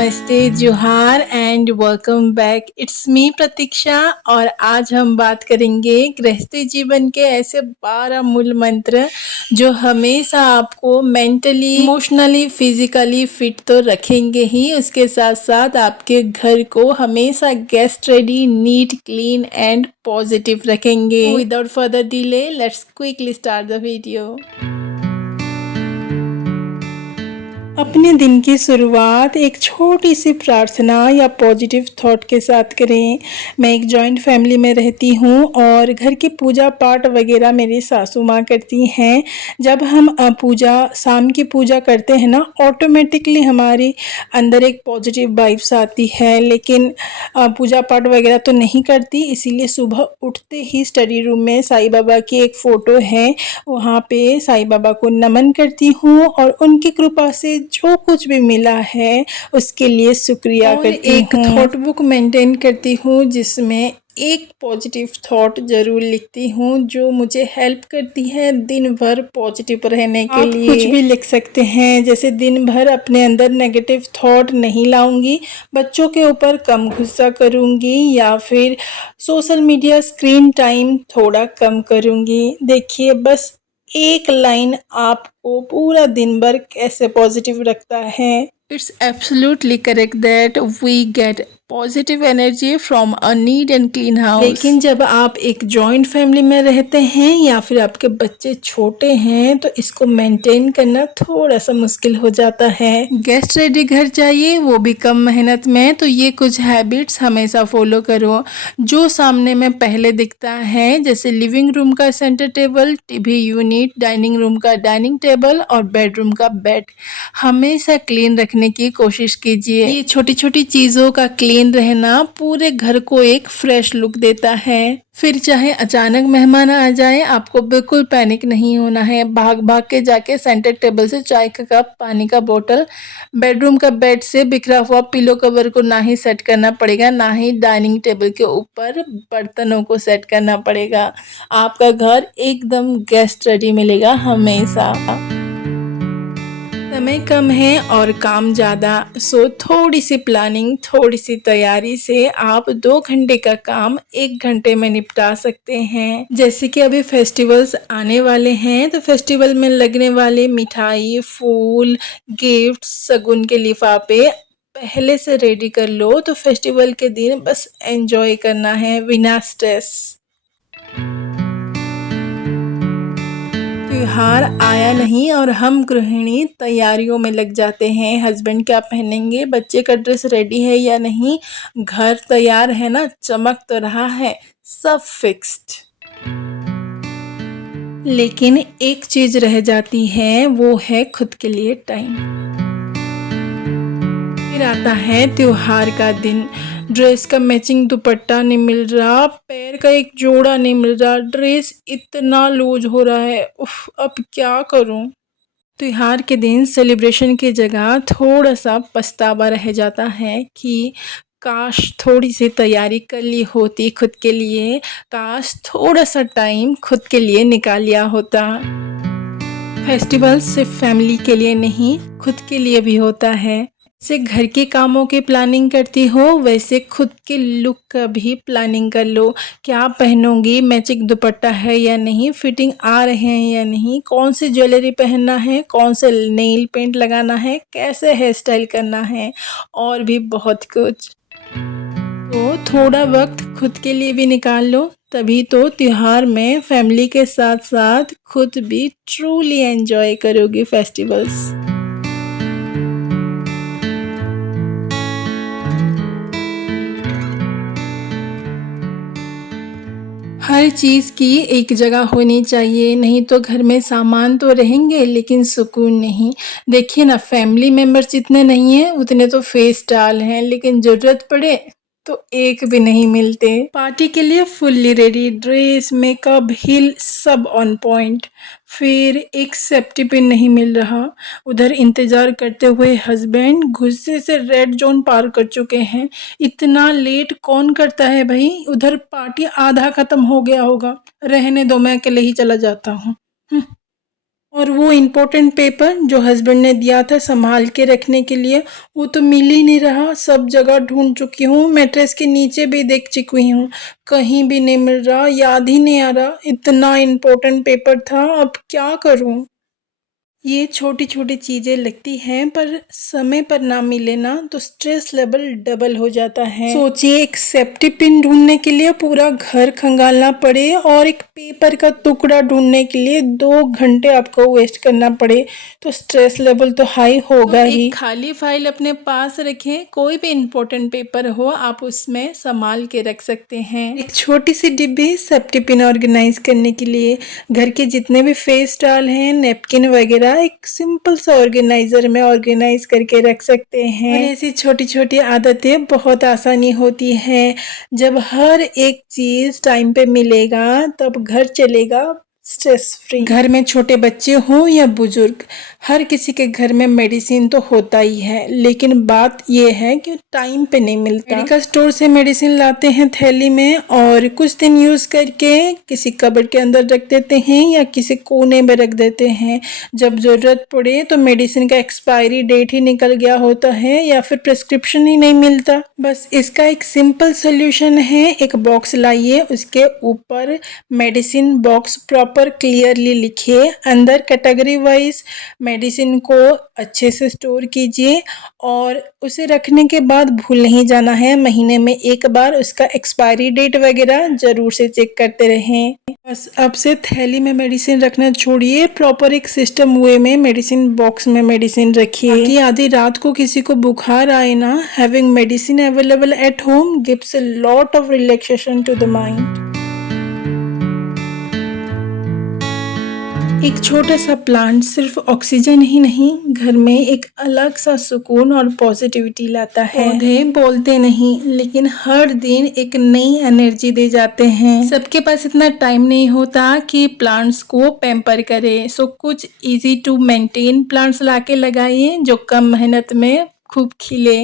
नमस्ते, जोहार and welcome back. It's me Pratiksha और आज हम बात करेंगे गृहस्थी जीवन के ऐसे 12 मूल मंत्र जो हमेशा आपको मेंटली, इमोशनली, फिजिकली फिट तो रखेंगे ही, उसके साथ साथ आपके घर को हमेशा guest ready, neat, clean and positive रखेंगे। Without further delay let's quickly start the video. अपने दिन की शुरुआत एक छोटी सी प्रार्थना या पॉजिटिव थॉट के साथ करें। मैं एक जॉइंट फैमिली में रहती हूँ और घर की पूजा पाठ वगैरह मेरी सासू माँ करती हैं। जब हम शाम की पूजा करते हैं ना, ऑटोमेटिकली हमारी अंदर एक पॉजिटिव वाइब्स आती है। लेकिन पूजा पाठ वगैरह तो नहीं करती, इसीलिए सुबह उठते ही स्टडी रूम में साईं बाबा की एक फ़ोटो है, वहाँ पे साईं बाबा को नमन करती हूँ और उनकी कृपा से जो कुछ भी मिला है उसके लिए शुक्रिया करती हूँ। एक थॉट बुक मेंटेन करती हूँ जिसमें एक पॉजिटिव थॉट ज़रूर लिखती हूँ जो मुझे हेल्प करती है दिन भर पॉजिटिव रहने के लिए। कुछ भी लिख सकते हैं, जैसे दिन भर अपने अंदर नेगेटिव थॉट नहीं लाऊंगी, बच्चों के ऊपर कम गुस्सा करूंगी, या फिर सोशल मीडिया स्क्रीन टाइम थोड़ा कम करूंगी। देखिए, बस एक लाइन आपको पूरा दिन भर कैसे पॉजिटिव रखता है। It's absolutely correct that we get positive energy from a neat and clean house. लेकिन जब आप एक जॉइंट फैमिली में रहते हैं या फिर आपके बच्चे छोटे हैं तो इसको मेंटेन करना थोड़ा सा मुश्किल हो जाता है। गेस्ट रेडी घर चाहिए, वो भी कम मेहनत में, तो ये कुछ हैबिट्स हमेशा फॉलो करो। जो सामने में पहले दिखता है, जैसे लिविंग रूम का centre table, TV unit, dining room का डाइनिंग टेबल और बेडरूम का बेड, हमेशा क्लीन रखने की कोशिश कीजिए। ये छोटी छोटी चीज़ों का क्लीन रहना पूरे घर को एक फ्रेश लुक देता है। फिर चाहे अचानक मेहमान आ जाए, आपको बिल्कुल पैनिक नहीं होना है। भाग भाग के जाके सेंटर टेबल से चाय का कप, पानी का बोतल, बेडरूम का बेड से बिखरा हुआ पिलो कवर को ना ही सेट करना पड़ेगा, ना ही डाइनिंग टेबल के ऊपर बर्तनों को सेट करना पड़ेगा। आपका घर एकदम गेस्ट रेडी मिलेगा हमेशा। समय कम है और काम ज़्यादा, सो थोड़ी सी प्लानिंग, थोड़ी सी तैयारी से आप 2 घंटे का काम 1 घंटे में निपटा सकते हैं। जैसे कि अभी फेस्टिवल्स आने वाले हैं, तो फेस्टिवल में लगने वाले मिठाई, फूल, गिफ्ट, शगुन के लिफाफे पहले से रेडी कर लो, तो फेस्टिवल के दिन बस एंजॉय करना है बिना स्ट्रेस। त्योहार आया नहीं और हम गृहिणी तैयारियों में लग जाते हैं। हस्बैंड क्या पहनेंगे, बच्चे का ड्रेस रेडी है या नहीं, घर तैयार है ना, चमक तो रहा है, सब फिक्स्ड। लेकिन एक चीज रह जाती है, वो है खुद के लिए टाइम। फिर आता है त्योहार का दिन, ड्रेस का मैचिंग दुपट्टा नहीं मिल रहा, पैर का एक जोड़ा नहीं मिल रहा, ड्रेस इतना लूज हो रहा है, उफ, अब क्या करूं। त्योहार के दिन सेलिब्रेशन की जगह थोड़ा सा पछतावा रह जाता है कि काश थोड़ी सी तैयारी कर ली होती खुद के लिए, काश थोड़ा सा टाइम खुद के लिए निकाल लिया होता। फेस्टिवल सिर्फ फैमिली के लिए नहीं, खुद के लिए भी होता है। जैसे घर के कामों की प्लानिंग करती हो, वैसे खुद के लुक का भी प्लानिंग कर लो। क्या पहनूंगी, मैचिंग दुपट्टा है या नहीं, फिटिंग आ रहे हैं या नहीं, कौन सी ज्वेलरी पहनना है, कौन से नेल पेंट लगाना है, कैसे हेयर स्टाइल करना है, और भी बहुत कुछ। तो थोड़ा वक्त खुद के लिए भी निकाल लो, तभी तो त्योहार में फैमिली के साथ साथ खुद भी ट्रूली एंजॉय करोगे फेस्टिवल्स। हर चीज़ की एक जगह होनी चाहिए, नहीं तो घर में सामान तो रहेंगे लेकिन सुकून नहीं। देखिए ना, फैमिली मेम्बर्स जितने नहीं हैं उतने तो फेस टाल हैं, लेकिन ज़रूरत पड़े तो एक भी नहीं मिलते। पार्टी के लिए फुल्ली रेडी, ड्रेस, मेकअप, हिल सब ऑन पॉइंट, फिर एक सेफ्टी पिन नहीं मिल रहा। उधर इंतज़ार करते हुए हस्बैंड गुस्से से रेड जोन पार कर चुके हैं। इतना लेट कौन करता है भाई, उधर पार्टी आधा ख़त्म हो गया होगा, रहने दो, मैं अकेले ही चला जाता हूँ। और वो इम्पोर्टेंट पेपर जो हस्बैंड ने दिया था संभाल के रखने के लिए, वो तो मिल ही नहीं रहा। सब जगह ढूंढ चुकी हूँ, मैट्रेस के नीचे भी देख चुकी हूँ, कहीं भी नहीं मिल रहा, याद ही नहीं आ रहा। इतना इम्पोर्टेंट पेपर था, अब क्या करूँ। ये छोटी छोटी चीजें लगती हैं, पर समय पर ना मिले ना तो स्ट्रेस लेवल डबल हो जाता है। सोचिए, एक सेफ्टी पिन ढूंढने के लिए पूरा घर खंगालना पड़े और एक पेपर का टुकड़ा ढूंढने के लिए 2 घंटे आपको वेस्ट करना पड़े, तो स्ट्रेस लेवल तो हाई होगा ही। एक खाली फाइल अपने पास रखें, कोई भी इम्पोर्टेंट पेपर हो आप उसमें संभाल के रख सकते हैं। एक छोटी सी डिब्बी सेफ्टी पिन ऑर्गेनाइज करने के लिए, घर के जितने भी फेस टाल हैं, नेपकिन वगैरह एक सिंपल सा ऑर्गेनाइजर में ऑर्गेनाइज करके रख सकते हैं। और ऐसी छोटी छोटी आदतें बहुत आसानी होती है। जब हर एक चीज टाइम पे मिलेगा तब घर चलेगा स्ट्रेस फ्री। घर में छोटे बच्चे हों या बुजुर्ग, हर किसी के घर में मेडिसिन तो होता ही है, लेकिन बात यह है कि टाइम पे नहीं मिलता। मेडिकल स्टोर से मेडिसिन लाते हैं थैली में और कुछ दिन यूज करके किसी कबर्ड के अंदर रख देते हैं या किसी कोने में रख देते हैं। जब जरूरत पड़े तो मेडिसिन का एक्सपायरी डेट ही निकल गया होता है या फिर प्रिस्क्रिप्शन ही नहीं मिलता। बस इसका एक सिंपल सोल्यूशन है, एक बॉक्स लाइए, उसके ऊपर मेडिसिन बॉक्स प्रॉपर क्लियरली लिखिए, अंदर कैटेगरी वाइज मेडिसिन को अच्छे से स्टोर कीजिए और उसे रखने के बाद भूल नहीं जाना है। महीने में एक बार उसका एक्सपायरी डेट वगैरह जरूर से चेक करते रहें। बस अब से थैली में मेडिसिन रखना छोड़िए, प्रॉपर एक सिस्टम वे में मेडिसिन बॉक्स में मेडिसिन रखिए ताकि आधी रात को किसी को बुखार आए ना, having medicine available at home gives a lot of relaxation to the mind. एक छोटा सा प्लांट सिर्फ ऑक्सीजन ही नहीं, घर में एक अलग सा सुकून और पॉजिटिविटी लाता है। पौधे बोलते नहीं, लेकिन हर दिन एक नई एनर्जी दे जाते हैं। सबके पास इतना टाइम नहीं होता कि प्लांट्स को पैम्पर करे, सो कुछ इजी टू मेंटेन प्लांट्स लाके लगाइए जो कम मेहनत में खूब खिले।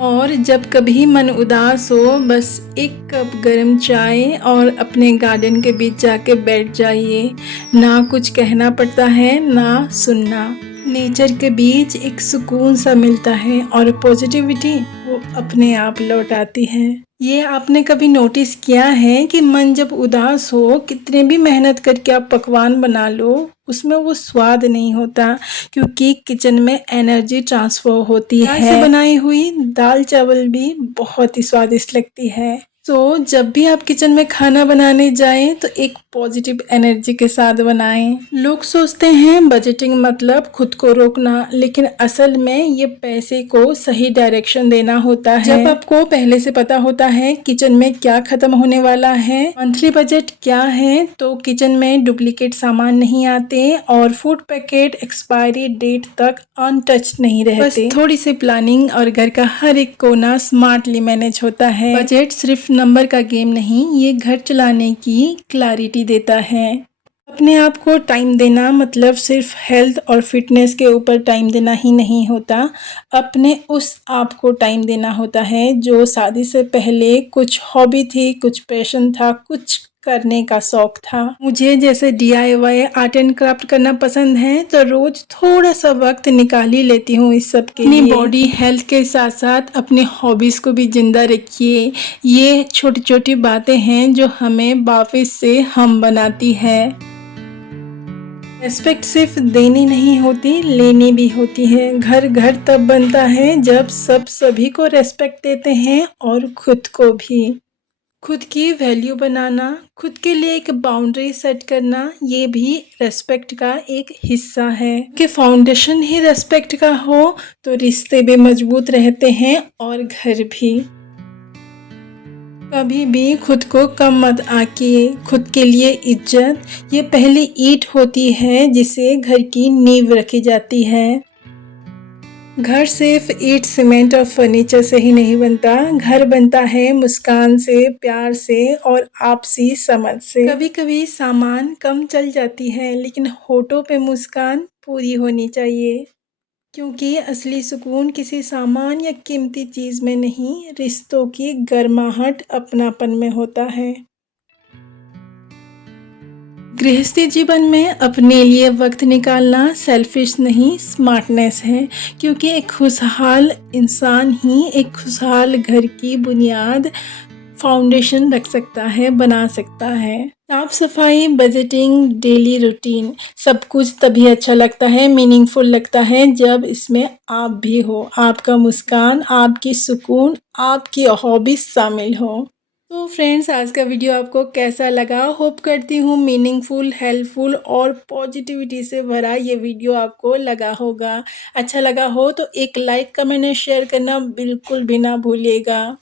और जब कभी मन उदास हो, बस एक कप गर्म चाय और अपने गार्डन के बीच जाके बैठ जाइए। ना कुछ कहना पड़ता है, ना सुनना। नेचर के बीच एक सुकून सा मिलता है और पॉजिटिविटी वो अपने आप लौट आती है। ये आपने कभी नोटिस किया है कि मन जब उदास हो, कितने भी मेहनत करके आप पकवान बना लो, उसमें वो स्वाद नहीं होता, क्योंकि किचन में एनर्जी ट्रांसफर होती है। से बनाई हुई दाल चावल भी बहुत ही स्वादिष्ट लगती है। तो जब भी आप किचन में खाना बनाने जाएं तो एक पॉजिटिव एनर्जी के साथ बनाएं। लोग सोचते हैं बजटिंग मतलब खुद को रोकना, लेकिन असल में ये पैसे को सही डायरेक्शन देना होता है। जब आपको पहले से पता होता है किचन में क्या खत्म होने वाला है, मंथली बजट क्या है, तो किचन में डुप्लीकेट सामान नहीं आते और फूड पैकेट एक्सपायरी डेट तक अनटच्ड नहीं रहते। बस थोड़ी सी प्लानिंग और घर का हर एक कोना स्मार्टली मैनेज होता है। बजट सिर्फ नंबर का गेम नहीं, ये घर चलाने की क्लैरिटी देता है। अपने आप को टाइम देना मतलब सिर्फ हेल्थ और फिटनेस के ऊपर टाइम देना ही नहीं होता, अपने उस आप को टाइम देना होता है जो शादी से पहले कुछ हॉबी थी, कुछ पैशन था, कुछ करने का शौक था। मुझे जैसे DIY आर्ट एंड क्राफ्ट करना पसंद है, तो रोज थोड़ा सा वक्त निकाल ही लेती हूँ इस सब के लिए। अपनी बॉडी हेल्थ के साथ साथ अपने हॉबीज को भी जिंदा रखिए। ये छोटी छोटी बातें हैं जो हमें वापस से हम बनाती है। रेस्पेक्ट सिर्फ देनी नहीं होती, लेनी भी होती है। घर घर तब बनता है जब सब सभी को रेस्पेक्ट देते हैं और खुद को भी। खुद की वैल्यू बनाना, खुद के लिए एक बाउंड्री सेट करना, ये भी रेस्पेक्ट का एक हिस्सा है। कि फाउंडेशन ही रेस्पेक्ट का हो तो रिश्ते भी मजबूत रहते हैं और घर भी। कभी भी खुद को कम मत आंकिए। खुद के लिए इज्जत ये पहली ईंट होती है जिसे घर की नींव रखी जाती है। घर सिर्फ ईंट, सीमेंट और फर्नीचर से ही नहीं बनता, घर बनता है मुस्कान से, प्यार से और आपसी समझ से। कभी कभी सामान कम चल जाती है, लेकिन होठों पे मुस्कान पूरी होनी चाहिए, क्योंकि असली सुकून किसी सामान या कीमती चीज़ में नहीं, रिश्तों की गर्माहट, अपनापन में होता है। गृहस्थी जीवन में अपने लिए वक्त निकालना सेल्फिश नहीं, स्मार्टनेस है। क्योंकि एक खुशहाल इंसान ही एक खुशहाल घर की बुनियाद फाउंडेशन रख सकता है, बना सकता है। साफ सफाई, बजटिंग, डेली रूटीन, सब कुछ तभी अच्छा लगता है, मीनिंगफुल लगता है जब इसमें आप भी हो, आपका मुस्कान, आपकी सुकून, आपकी हॉबीज शामिल हो। तो फ्रेंड्स, आज का वीडियो आपको कैसा लगा? होप करती हूँ मीनिंगफुल, हेल्पफुल और पॉजिटिविटी से भरा ये वीडियो आपको लगा होगा। अच्छा लगा हो तो एक लाइक, कमेंट और शेयर करना बिल्कुल भी ना भूलिएगा।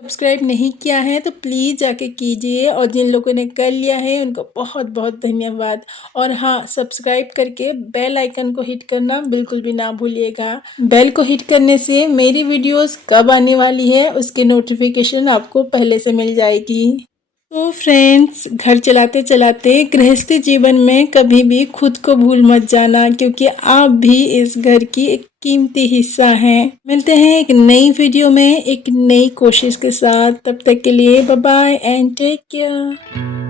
सब्सक्राइब नहीं किया है तो प्लीज़ जाके कीजिए, और जिन लोगों ने कर लिया है उनको बहुत बहुत धन्यवाद। और हाँ, सब्सक्राइब करके बेल आइकन को हिट करना बिल्कुल भी ना भूलिएगा। बेल को हिट करने से मेरी वीडियोस कब आने वाली है उसकी नोटिफिकेशन आपको पहले से मिल जाएगी। तो फ्रेंड्स, घर चलाते चलाते गृहस्थी जीवन में कभी भी खुद को भूल मत जाना, क्योंकि आप भी इस घर की एक कीमती हिस्सा हैं। मिलते हैं एक नई वीडियो में एक नई कोशिश के साथ। तब तक के लिए bye bye and take care.